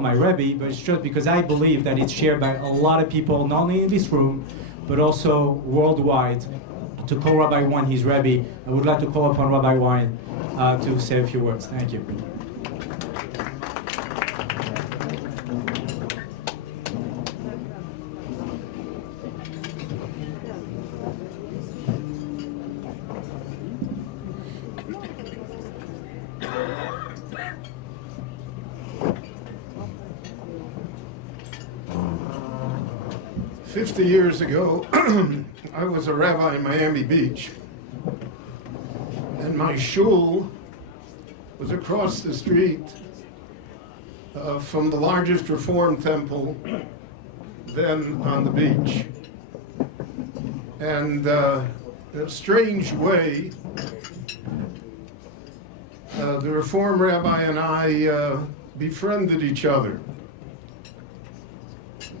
my Rabbi, but it's just because I believe that it's shared by a lot of people, not only in this room, but also worldwide. To call Rabbi Wein his Rabbi, I would like to call upon Rabbi Wein to say a few words. Thank you. 50 years ago, I was a rabbi in Miami Beach, and my shul was across the street from the largest Reform temple then on the beach. And in a strange way, the Reform rabbi and I befriended each other.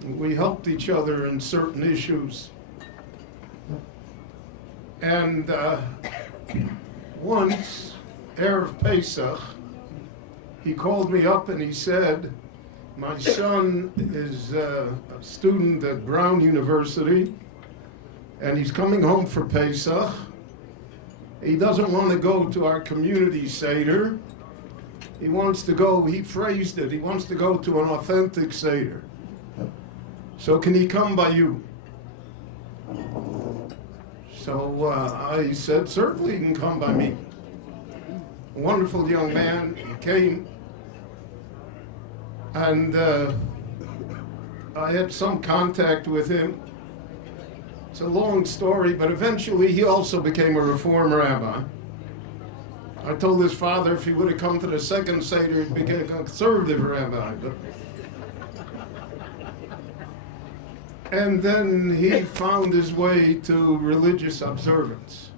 We helped each other in certain issues. And once, Erev Pesach, he called me up and he said, my son is a student at Brown University, and he's coming home for Pesach. He doesn't want to go to our community Seder. He wants to go, he phrased it, he wants to go to an authentic Seder. So can he come by you? So I said, certainly he can come by me. A wonderful young man, he came, and I had some contact with him. It's a long story, but eventually he also became a Reform rabbi. I told his father if he would have come to the second Seder, he'd become a conservative rabbi. And then he found his way to religious observance.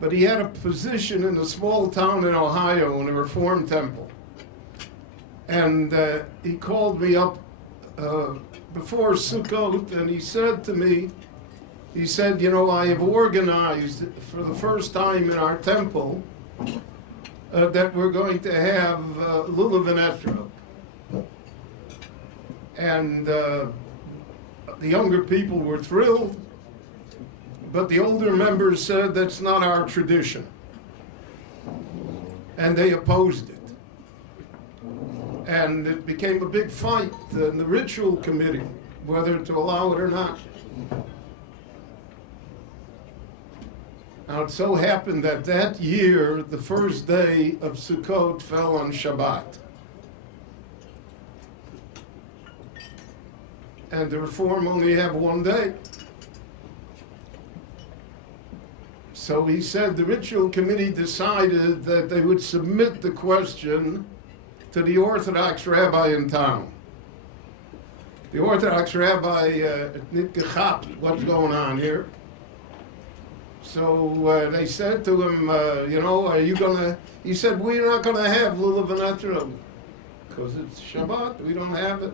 But he had a position in a small town in Ohio in a Reform temple. And he called me up before Sukkot, and he said to me, he said, you know, I have organized for the first time in our temple that we're going to have Lulav and Etrog. And the younger people were thrilled, but the older members said that's not our tradition. And they opposed it. And it became a big fight in the ritual committee, whether to allow it or not. Now it so happened that that year, the first day of Sukkot fell on Shabbat. And the Reform only have one day. So he said the ritual committee decided that they would submit the question to the Orthodox rabbi in town. The Orthodox rabbi what's going on here? So they said to him, you know, are you gonna? He said, we're not gonna have Lulav and Etrog because it's Shabbat. We don't have it.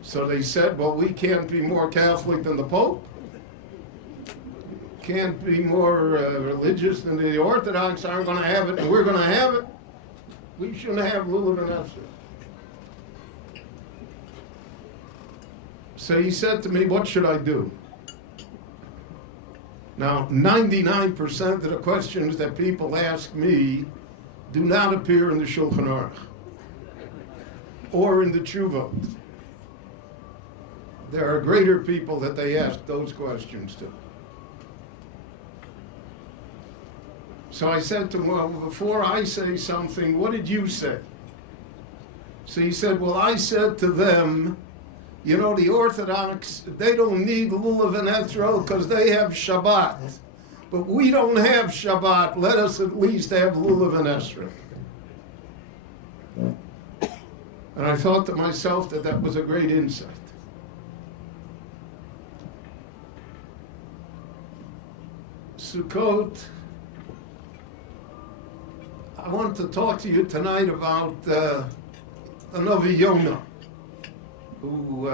So they said, well, we can't be more Catholic than the Pope. Can't be more religious than the Orthodox aren't going to have it, and we're going to have it. We shouldn't have Lulav and Etrog. So he said to me, what should I do? Now, 99% of the questions that people ask me do not appear in the Shulchan Aruch or in the Tshuvot. There are greater people that they ask those questions to. So I said to him, well, before I say something, what did you say? So he said, well, I said to them, you know, the Orthodox, they don't need Lulav and Etrog because they have Shabbat. But we don't have Shabbat. Let us at least have Lulav and Etrog. And I thought to myself that that was a great insight. Sukkot, I want to talk to you tonight about the Novi Yonah, who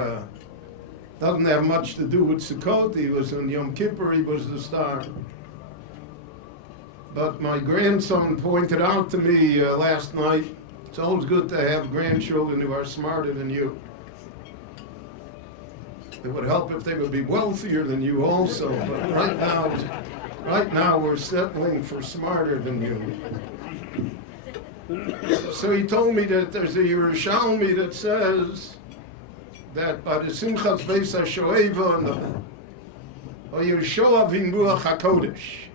doesn't have much to do with Sukkot. He was in Yom Kippur, he was the star. But my grandson pointed out to me last night It's always good to have grandchildren who are smarter than you. It would help if they would be wealthier than you also, but right now we're settling for smarter than you. So he told me that there's a Yerushalmi that says that by the Simchas Beis HaShoeva and the Yeshoavim Ruach HaKodesh,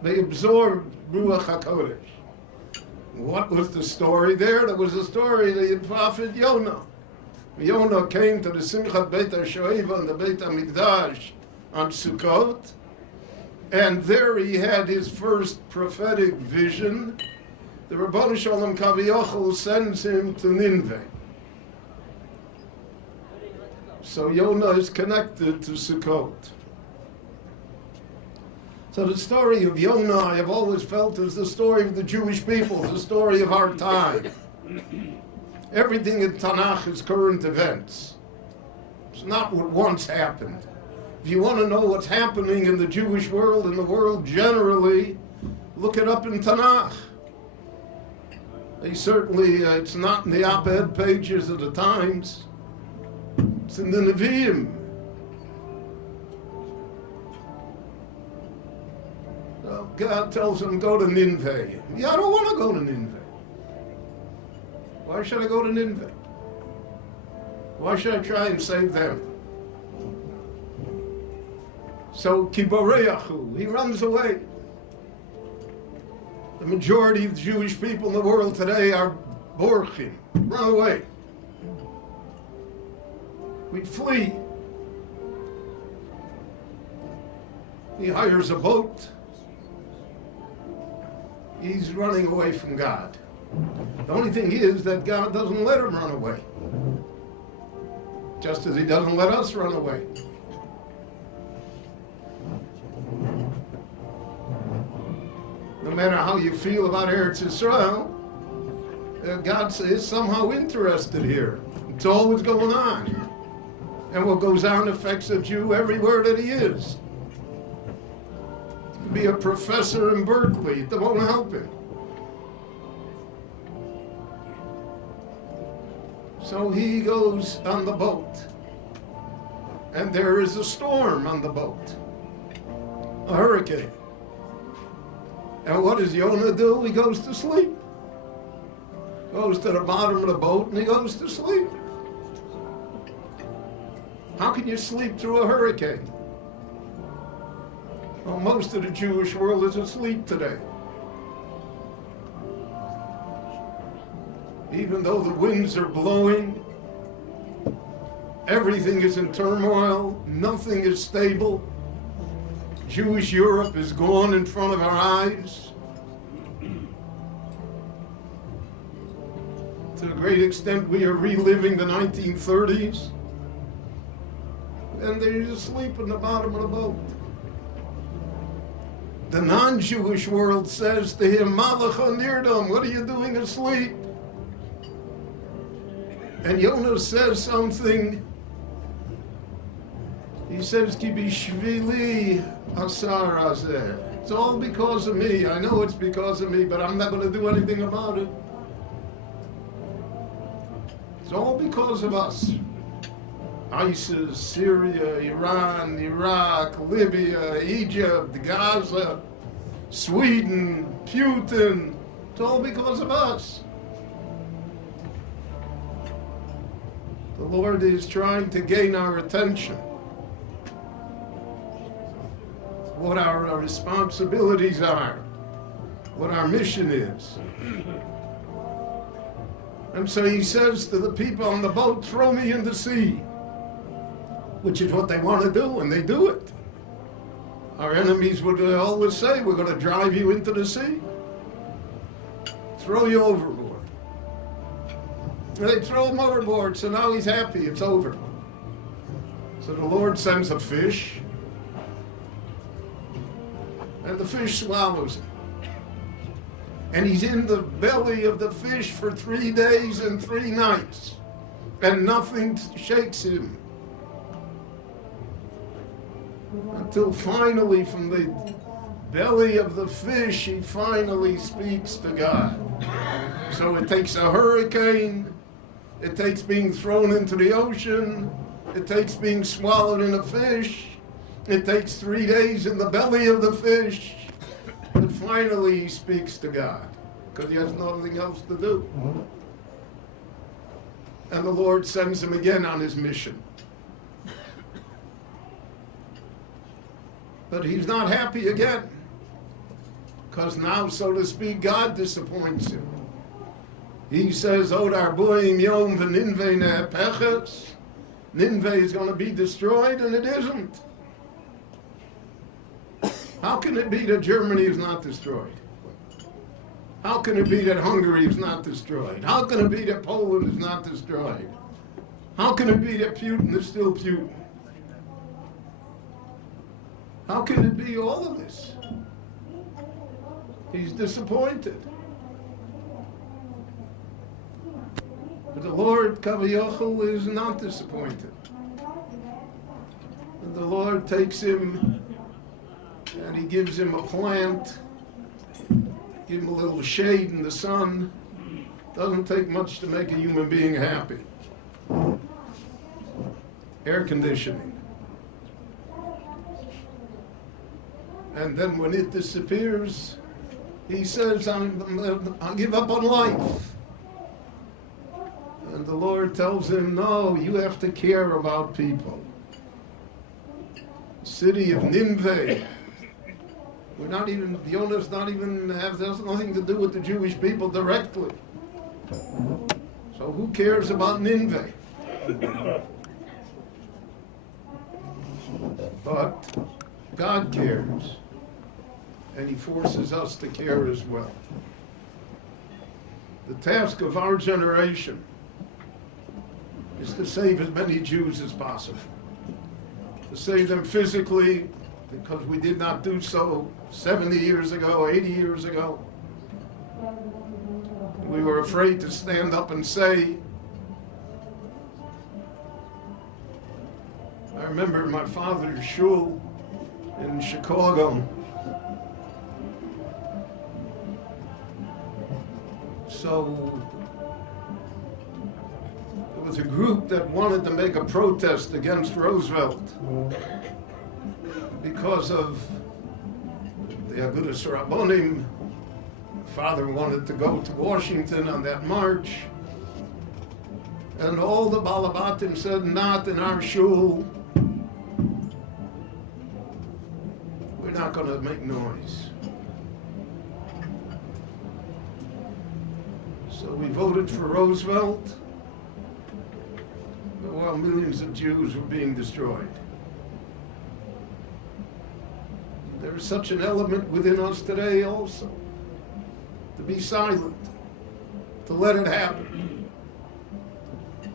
they absorbed Ruach HaKodesh. What was the story there? There was a story of the prophet Yonah. Yonah came to the Simchat Beit HaShoeva and the Beit HaMikdash on Sukkot, and there he had his first prophetic vision. The Rabbanu Shalom Kaviyachol sends him to Nineveh. So Yonah is connected to Sukkot. So the story of Yonah, I have always felt, is the story of the Jewish people, the story of our time. Everything in Tanakh is current events. It's not what once happened. If you want to know what's happening in the Jewish world, in the world generally, look it up in Tanakh. They certainly, it's not in the op-ed pages of the Times. It's in the Nevi'im. Well, God tells him, go to Nineveh. Yeah, I don't want to go to Nineveh. Why should I go to Nineveh? Why should I try and save them? So, Kiboreyachu, he runs away. The majority of the Jewish people in the world today are borchim, run away. We flee. He hires a boat. He's running away from God. The only thing is that God doesn't let him run away. Just as he doesn't let us run away. No matter how you feel about Eretz Yisrael, God is somehow interested here. It's always going on. And what goes on affects a Jew everywhere that he is. Be a professor in Berkeley, it won't help him. So he goes on the boat, and there is a storm on the boat, a hurricane. And what does Yonah do? He goes to sleep. Goes to the bottom of the boat and he goes to sleep. How can you sleep through a hurricane? Well, most of the Jewish world is asleep today. Even though the winds are blowing, everything is in turmoil, nothing is stable. Jewish Europe is gone in front of our eyes. To a great extent, we are reliving the 1930s. And they're asleep in the bottom of the boat. The non-Jewish world says to him, Malacha Nirdam, what are you doing asleep? And Yonah says something. He says, Ki bishvili asar hazeh. It's all because of me. I know it's because of me, but I'm not going to do anything about it. It's all because of us. ISIS, Syria, Iran, Iraq, Libya, Egypt, Gaza, Sweden, Putin. It's all because of us. The Lord is trying to gain our attention. What our responsibilities are, what our mission is. And so he says to the people on the boat, throw me in the sea, which is what they want to do, and they do it. Our enemies would always say, we're going to drive you into the sea, throw you overboard. And they throw him overboard, so now he's happy, it's over. So the Lord sends a fish, and the fish swallows him. And he's in the belly of the fish for 3 days and 3 nights, and nothing shakes him. Until finally, from the belly of the fish, he finally speaks to God. So it takes a hurricane, it takes being thrown into the ocean, it takes being swallowed in a fish, it takes 3 days in the belly of the fish, but finally he speaks to God, because he has nothing else to do. And the Lord sends him again on his mission. But he's not happy again, because now, so to speak, God disappoints him. He says, Odar buim yom v'ninveh ne'epeches. Nineveh is going to be destroyed, and it isn't. How can it be that Germany is not destroyed? How can it be that Hungary is not destroyed? How can it be that Poland is not destroyed? How can it be that Putin is still Putin? How can it be all of this? He's disappointed. But the Lord, Kaviyachal, is not disappointed. And the Lord takes him and he gives him a plant, give him a little shade in the sun. Doesn't take much to make a human being happy. Air conditioning. And then when it disappears, he says, I'll give up on life. And the Lord tells him, no, you have to care about people. City of Nineveh. We're not even, Yonah's not even, has nothing to do with the Jewish people directly. So who cares about Nineveh? But God cares. And he forces us to care as well. The task of our generation is to save as many Jews as possible. To save them physically, because we did not do so 70 years ago, 80 years ago. We were afraid to stand up and say. I remember my father's shul in Chicago. So there was a group that wanted to make a protest against Roosevelt because of the Agudas Rabbonim. Father wanted to go to Washington on that march, and all the Balabatim said, not in our shul. We're not going to make noise. So we voted for Roosevelt, while millions of Jews were being destroyed. There is such an element within us today also, to be silent, to let it happen. It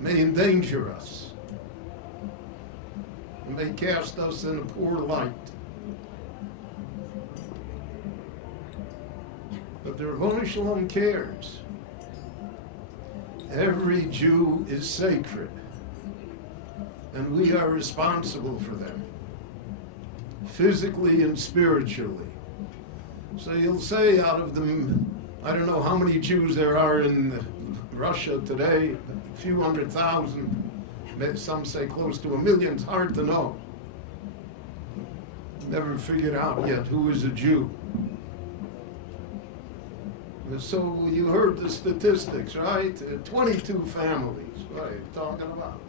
may endanger us. It may cast us in a poor light. But the Ribono Shalom cares. Every Jew is sacred, and we are responsible for them, physically and spiritually. So you'll say out of them, I don't know how many Jews there are in Russia today, a few 100,000, some say close to 1 million, it's hard to know. Never figured out yet who is a Jew. So you heard the statistics, right? 22 families, what are you talking about?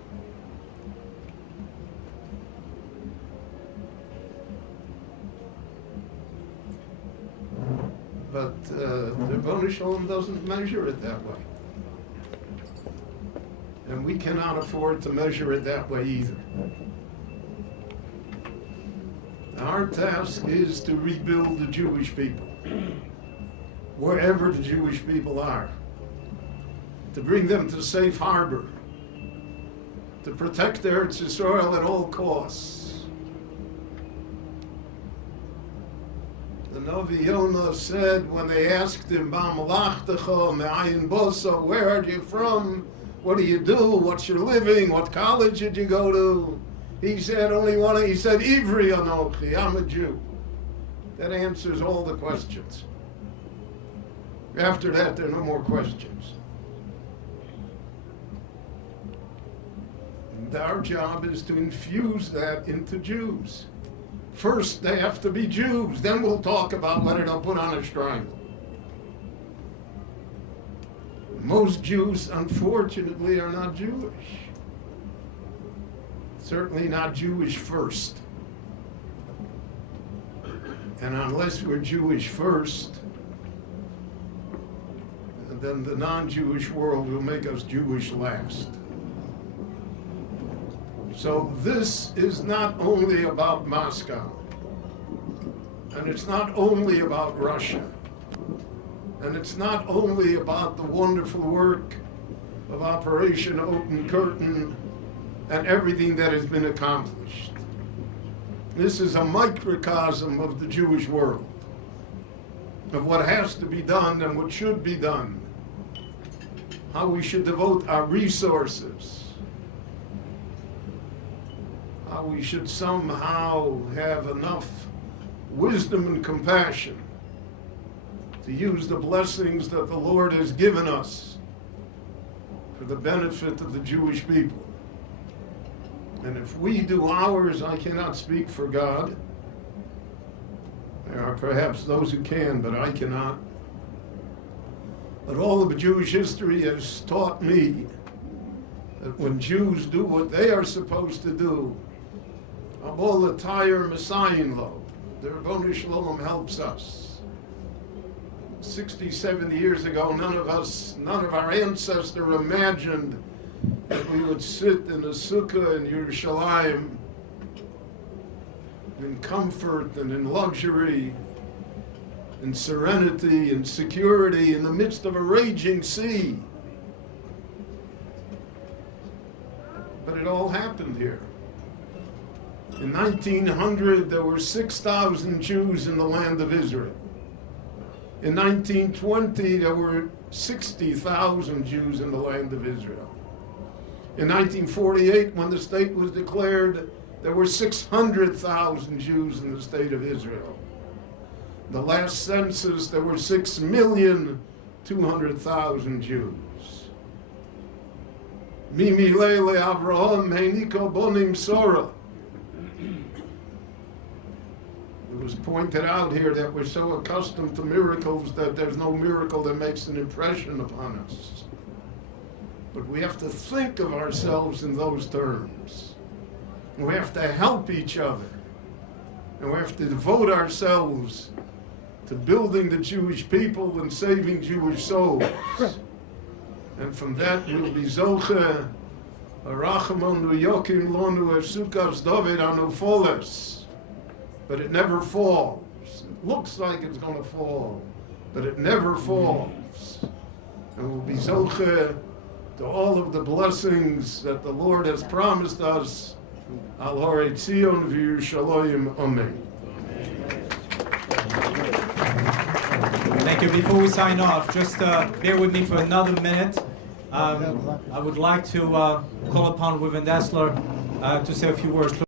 But the Ribono Shalom doesn't measure it that way. And we cannot afford to measure it that way either. Our task is to rebuild the Jewish people, wherever the Jewish people are, to bring them to safe harbor, to protect Eretz Yisrael at all costs. The Novi Yonah said when they asked him, where are you from? What do you do? What's your living? What college did you go to? He said only one, he said, Ivri Anochi, I'm a Jew. That answers all the questions. After that, there are no more questions. And our job is to infuse that into Jews. First, they have to be Jews. Then we'll talk about whether they'll put on a strangle. Most Jews, unfortunately, are not Jewish. Certainly not Jewish first. And unless we're Jewish first, then the non-Jewish world will make us Jewish last. So this is not only about Moscow, and it's not only about Russia, and it's not only about the wonderful work of Operation Open Curtain and everything that has been accomplished. This is a microcosm of the Jewish world, of what has to be done and what should be done, how we should devote our resources, how we should somehow have enough wisdom and compassion to use the blessings that the Lord has given us for the benefit of the Jewish people. And if we do ours, I cannot speak for God. There are perhaps those who can, but I cannot. But all of Jewish history has taught me that when Jews do what they are supposed to do, all the tire Messiah law, the Rabboni Shalom helps us. 60, 70 years ago, none of our ancestors imagined that we would sit in a sukkah in Yerushalayim in comfort and in luxury, in serenity and security in the midst of a raging sea. But it all happened here. In 1900, there were 6,000 Jews in the land of Israel. In 1920, there were 60,000 Jews in the land of Israel. In 1948, when the state was declared, there were 600,000 Jews in the state of Israel. The last census, there were 6,200,000 Jews. Mimi Lele Avraham Heiniko Bonim Sora. It was pointed out here that we're so accustomed to miracles that there's no miracle that makes an impression upon us. But we have to think of ourselves in those terms. We have to help each other. And we have to devote ourselves to building the Jewish people and saving Jewish souls. And from that we'll be Zoche, Arachamon Yokim Lonu Esukas David Anu Foles. But it never falls. It looks like it's going to fall, but it never falls. And we'll be Zoche to all of the blessings that the Lord has promised us. Al Hare Tzion v'Yerushalayim. Amen. Thank you. Before we sign off, just bear with me for another minute. I would like to call upon Wein to say a few words.